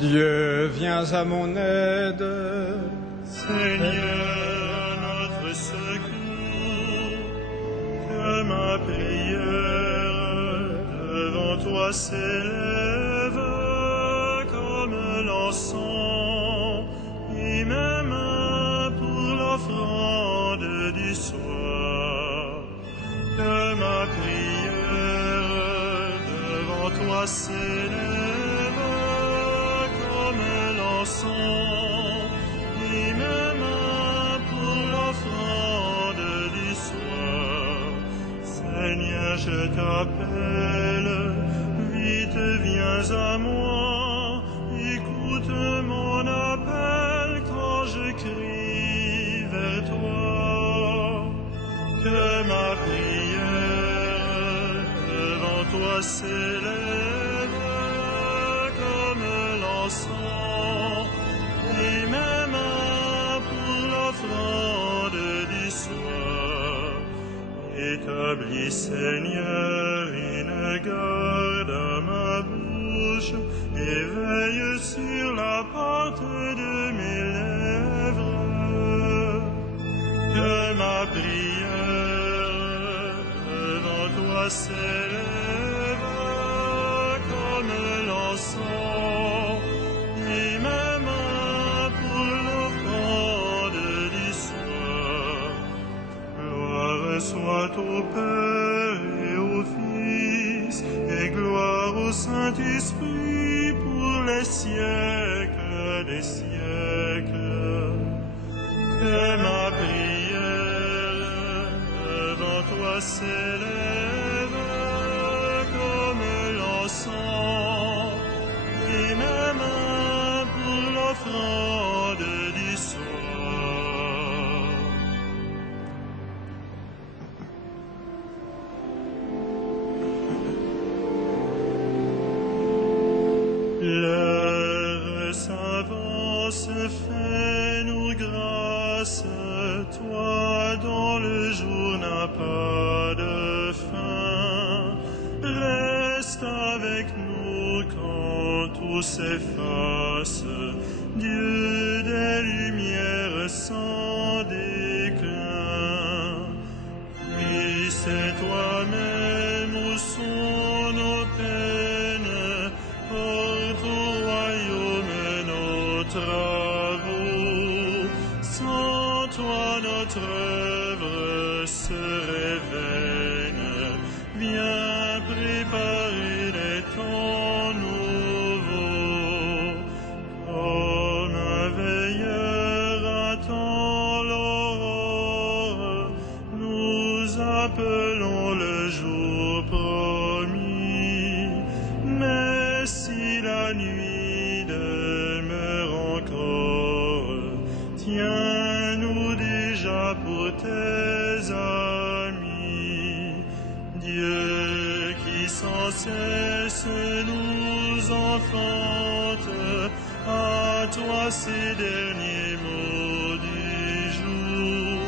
Dieu, viens à mon aide. Seigneur, notre secours, que ma prière devant toi s'élève comme l'encens, et même pour l'offrande du soir. Que ma prière devant toi s'élève comme l'encens, et même pour l'offrande du soir. Seigneur, je t'appelle, vite viens à moi, écoute mon appel quand je crie vers toi. Que ma prière devant toi s'élève comme l'encens, et même pour l'offrande du soir. Établis, Seigneur, une garde à ma bouche, et veille sur la porte de mes lèvres. Que ma prière devant toi s'élève comme l'encens, et même pour l'offrande du soir. Gloire soit au Père et au Fils, et gloire au Saint-Esprit pour les siècles des siècles. Que ma prière devant toi s'élève comme l'encens, et même pour l'offrande du soir. L'heure s'avance, fais-nous grâce, toi dont le jour n'a pas de fin. Reste avec nous quand tout s'efface, Dieu des lumières sans déclin. Oui, c'est toi-même où sont nos peines, porte au royaume nos travaux. Sans toi notre œuvre serait vaine. Viens préparer des temps nouveaux. Comme un veilleur attend l'aurore, nous appelons le jour promis. Mais si la nuit demeure encore, tiens-nous déjà pour tes amis. Dieu qui sans cesse nous enfante, à toi ces derniers mots du jour.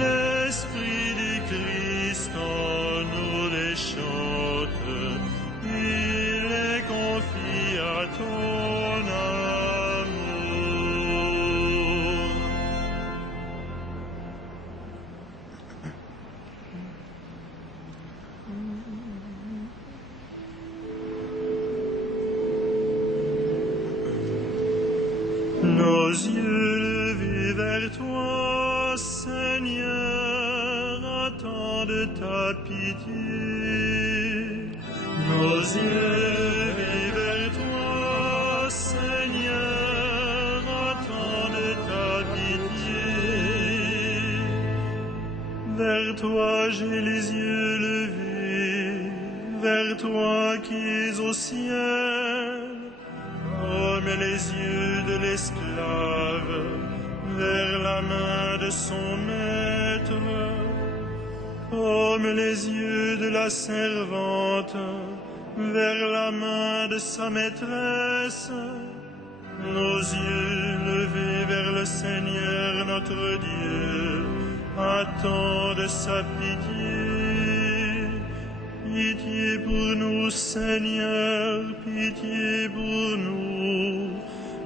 L'Esprit du Christ en nous les chante, il les confie à ton amour. Nos yeux levés vers toi, Seigneur, attendent ta pitié. Nos yeux levés vers toi, Seigneur, attendent ta pitié. Vers toi j'ai les yeux levés, vers toi qui es au ciel. Comme les yeux de l'esclave vers la main de son maître, comme les yeux de la servante vers la main de sa maîtresse. Nos yeux levés vers le Seigneur notre Dieu attendent sa pitié. Pitié pour nous, Seigneur, pitié pour nous.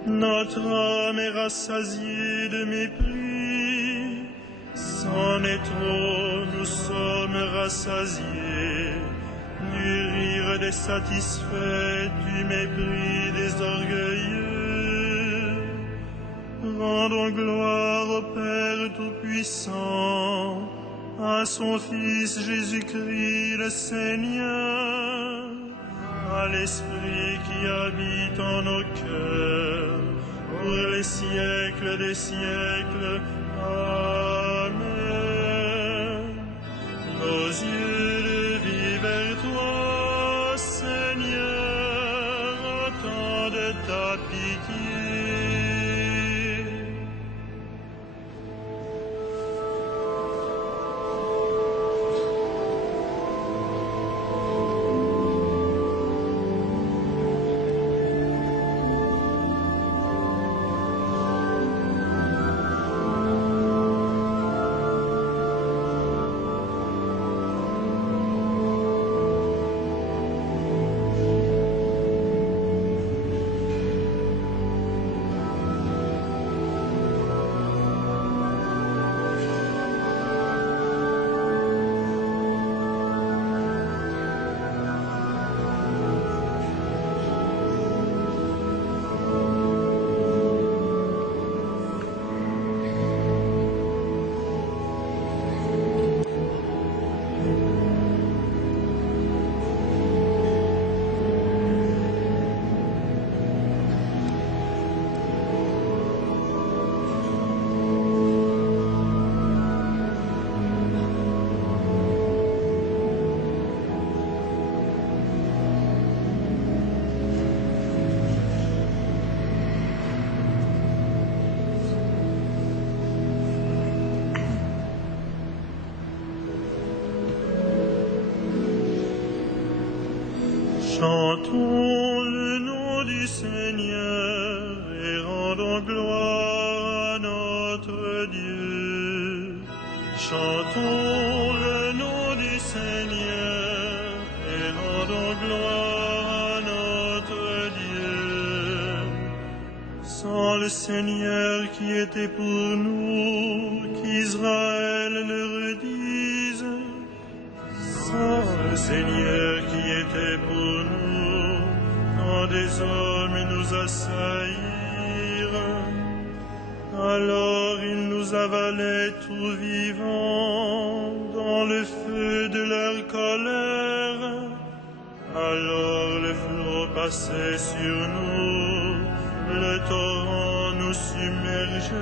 Notre âme est rassasiée de mépris. C'en est trop, nous sommes rassasiés. Du rire des satisfaits, du mépris des orgueilleux. Rendons gloire au Père Tout-Puissant, à son Fils Jésus-Christ le Seigneur, à l'Esprit qui habite en nos cœurs, pour les siècles des siècles. Amen. Nos yeux levés vers toi, Seigneur, attendent ta pitié. Chantons le nom du Seigneur et rendons gloire à notre Dieu. Chantons le nom du Seigneur et rendons gloire à notre Dieu. Sans le Seigneur qui était pour nous, qu'Israël le redise. Sans le Seigneur qui était pour nous, quand des hommes nous assaillirent, alors ils nous avalaient tout vivants dans le feu de leur colère. Alors le flot passait sur nous, le torrent nous submergeait.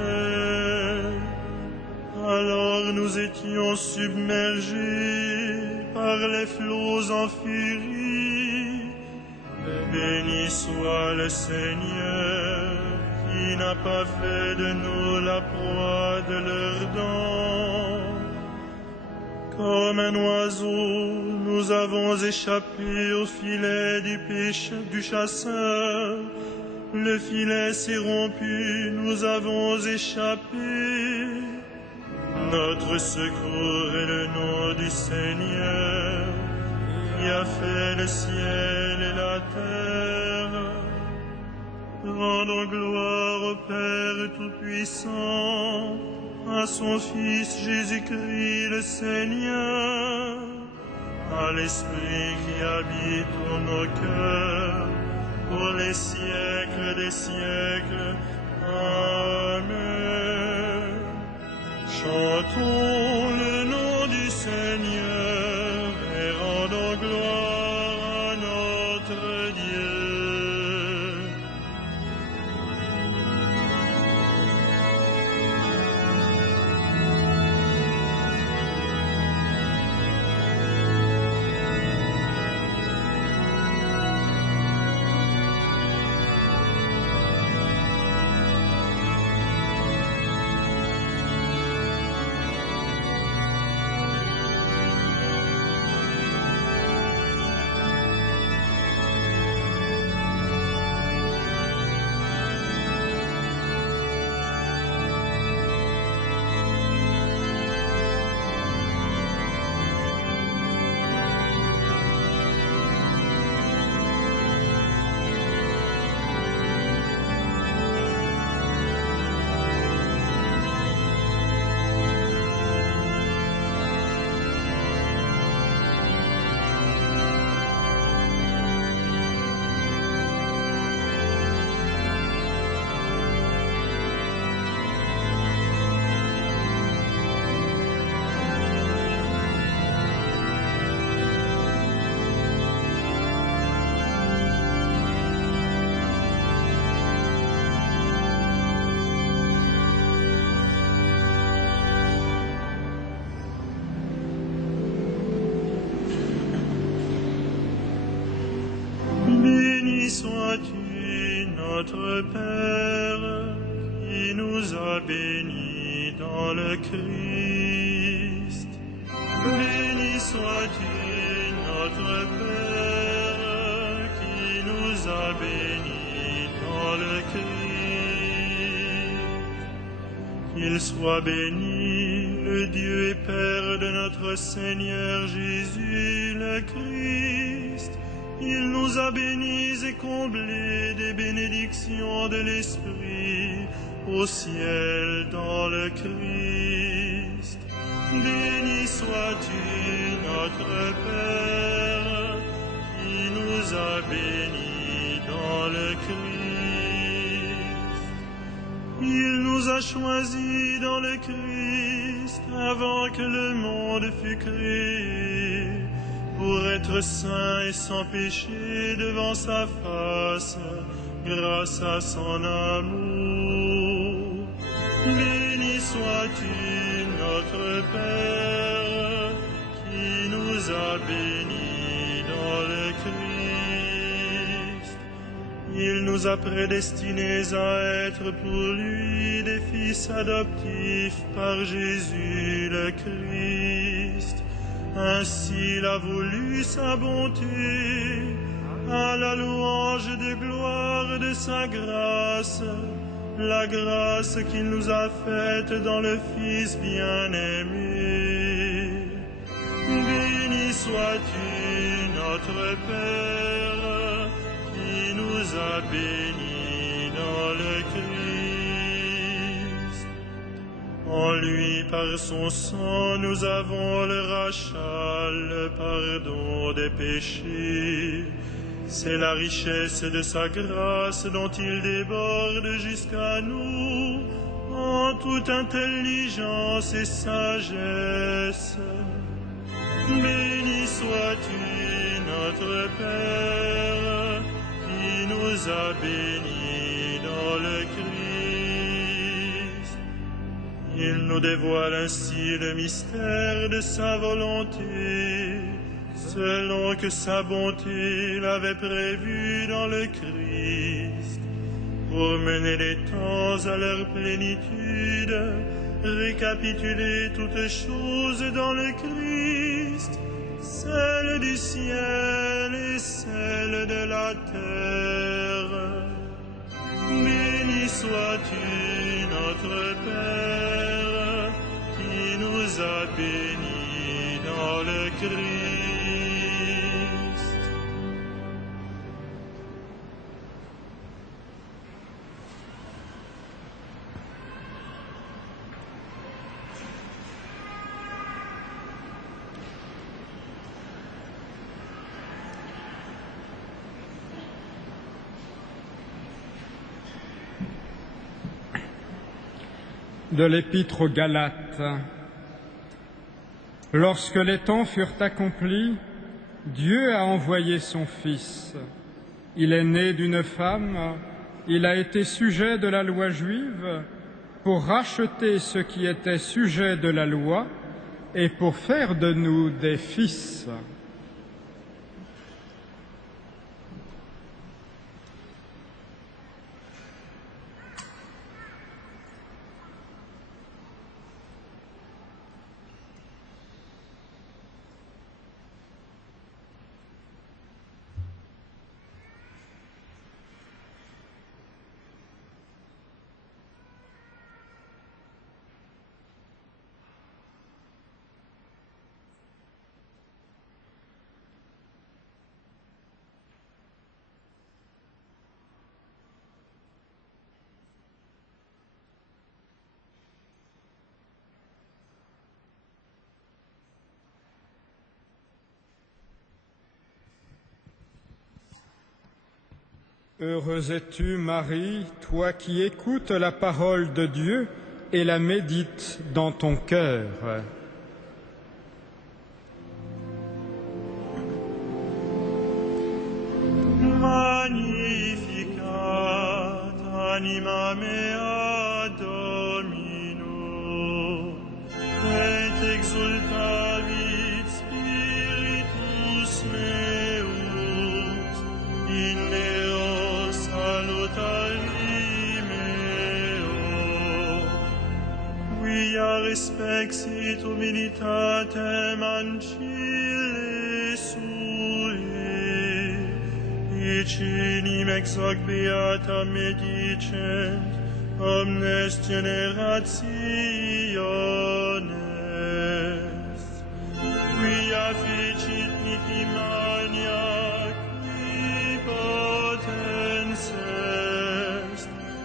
Alors nous étions submergés par les flots en furie. Béni soit le Seigneur, qui n'a pas fait de nous la proie de leurs dents. Comme un oiseau, nous avons échappé au filet du chasseur. Le filet s'est rompu, nous avons échappé. Notre secours est le nom du Seigneur, qui a fait le ciel et la terre. Rendons gloire au Père Tout-Puissant, à son Fils Jésus-Christ le Seigneur, à l'Esprit qui habite en nos cœurs, pour les siècles des siècles. Amen. Chantons le nom du Seigneur et rendons gloire à notre Dieu. notre Père, qui nous a bénis dans le Christ. Béni sois-tu, notre Père, qui nous a bénis dans le Christ. Qu'il soit béni, le Dieu et Père de notre Seigneur Jésus le Christ. Il nous a bénis et comblés des bénédictions de l'Esprit au ciel dans le Christ. Béni sois-tu, notre Père, qui nous a bénis dans le Christ. Il nous a choisis dans le Christ avant que le monde fût créé, pour être saints et sans péché devant sa face, grâce à son amour. Béni sois-tu, notre Père, qui nous a bénis dans le Christ. Il nous a prédestinés à être pour lui des fils adoptifs par Jésus le Christ. Ainsi il a voulu sa bonté, à la louange de gloire de sa grâce, la grâce qu'il nous a faite dans le Fils bien-aimé. Béni sois-tu, notre Père, qui nous a bénis dans le Christ. En lui, par son sang, nous avons le rachat, le pardon des péchés. C'est la richesse de sa grâce dont il déborde jusqu'à nous en toute intelligence et sagesse. Béni sois-tu, notre Père, qui nous a bénis dans le Christ. Il nous dévoile ainsi le mystère de sa volonté, selon que sa bonté l'avait prévu dans le Christ, pour mener les temps à leur plénitude, récapituler toutes choses dans le Christ, celles du ciel et celles de la terre. Béni sois-tu, notre Père, qui nous a bénis dans le Christ. De l'Épître aux Galates. Lorsque les temps furent accomplis, Dieu a envoyé son Fils. Il est né d'une femme, il a été sujet de la loi juive pour racheter ceux qui étaient sujets de la loi et pour faire de nous des fils. Heureuse es-tu, Marie, toi qui écoutes la parole de Dieu et la médites dans ton cœur. Magnificat anima mea Domino, et exultavit spiritus meus, in Deo salutari quia respexit humilitatem ancille sui, icinim ex hoc beata medicent omnes generationes, quia ficit nihil mania qui potens est,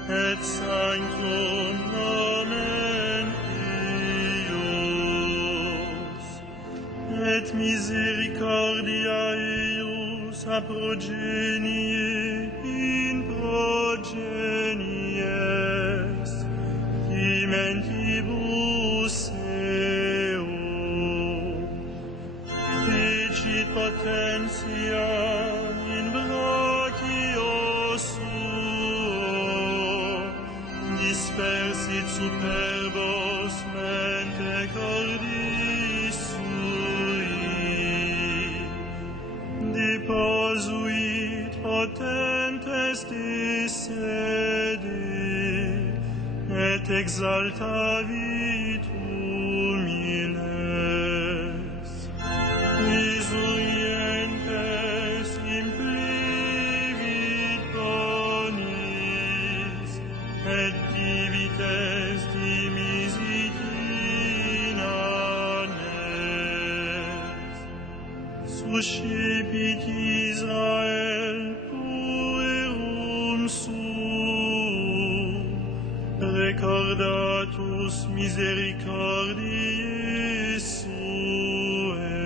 et sanctum nomen eius, et misericordia eius a progenie in progenies, mentibus eo, ficit potentia in brachio suo, dispersit superbos mente cordis sui, deposuit potentes de sede, et exaltavit humiles, risurientes implevit bonis, et divites dimisit inanes, suscipit Israel puerum suum, recordatus misericordiae suae,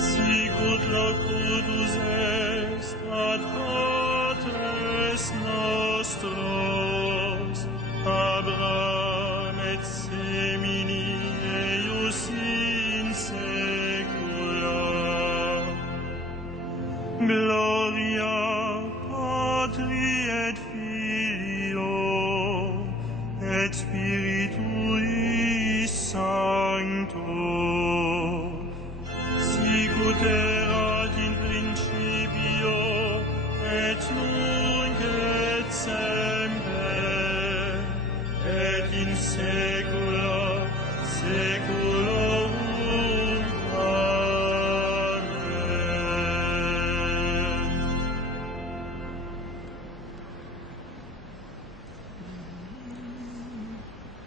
sicut locutus est ad patres nostros, Abraham et semini eius in saecula. Gloria Patri et Filio et Spiritui Sancto, sicut erat in principio et nunc et semper et in saecula saeculorum. Amen.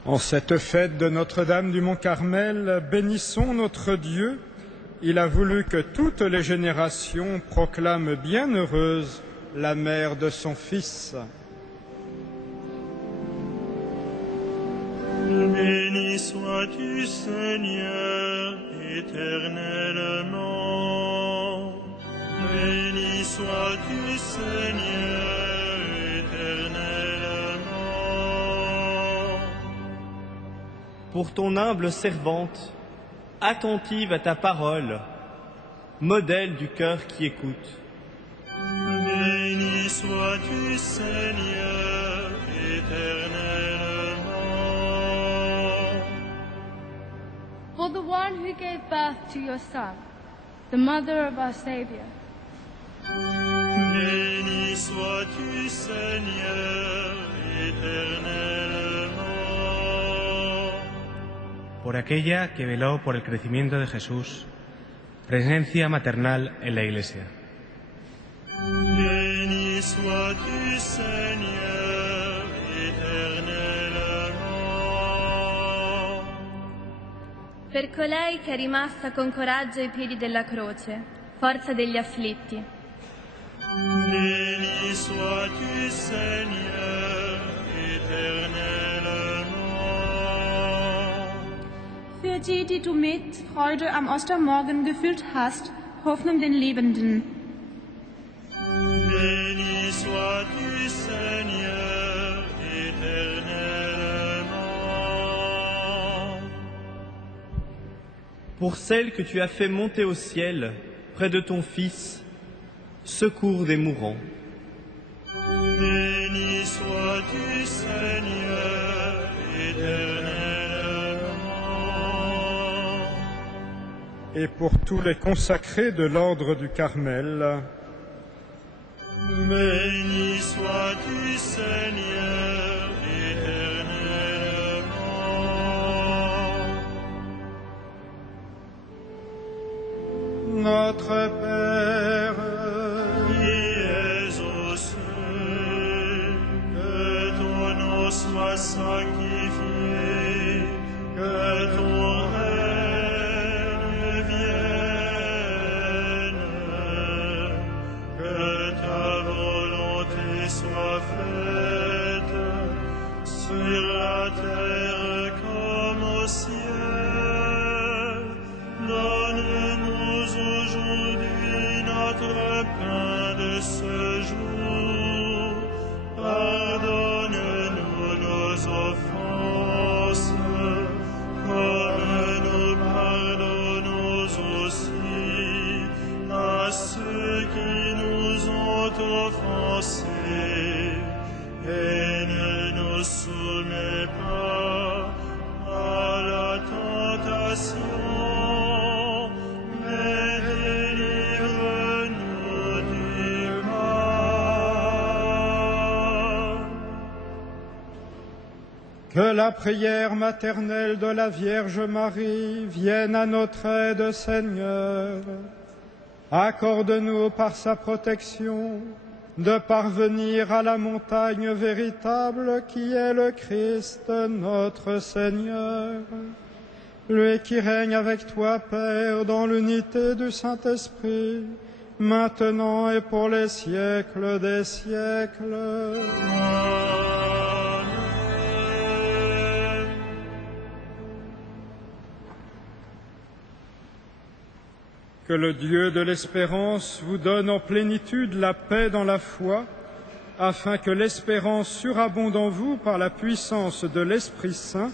En cette fête de Notre-Dame du Mont-Carmel, bénissons notre Dieu. Il a voulu que toutes les générations proclament bienheureuse la mère de son Fils. Béni sois-tu, Seigneur, éternellement. Béni sois-tu, Seigneur, éternellement. Pour ton humble servante, attentive à ta parole, modèle du cœur qui écoute. Béni sois-tu, Seigneur, éternellement. For the one who gave birth to your Son, the mother of our Savior. Béni sois-tu, Seigneur, éternellement. Por aquella que veló por el crecimiento de Jesús, presencia maternal en la Iglesia. Béni sois-tu, Seigneur, éternellement. Per colei che è rimasta con coraggio ai piedi della croce, forza degli afflitti. Béni sois-tu, Seigneur, éternellement. Für die, die du mit Freude am Ostermorgen gefüllt hast, Hoffnung den Lebenden. Béni sois-tu, Seigneur, éternellement. Pour celle que tu as fait monter au ciel, près de ton Fils, secours des mourants. Béni sois-tu, Seigneur, éternellement. Et pour tous les consacrés de l'ordre du Carmel, Béni sois-tu, Seigneur, éternellement. notre Père, qui es aux cieux, que ton nom soit sanctifié, que ton règne vienne, que ta volonté soit faite sur la terre comme au ciel. Donne-nous aujourd'hui notre pain de ce jour. Pardonne-nous nos offenses, comme nous pardonnons aussi à ceux qui nous ont offensés. Et ne nous soumets pas à la tentation, mais délivre-nous du mal. que la prière maternelle de la Vierge Marie vienne à notre aide, Seigneur. Accorde-nous par sa protection de parvenir à la montagne véritable qui est le Christ notre Seigneur. Lui qui règne avec toi, Père, dans l'unité du Saint-Esprit, maintenant et pour les siècles des siècles. Que le Dieu de l'espérance vous donne en plénitude la paix dans la foi, afin que l'espérance surabonde en vous par la puissance de l'Esprit Saint.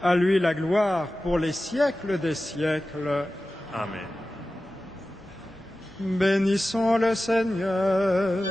À lui la gloire pour les siècles des siècles. Amen. Bénissons le Seigneur.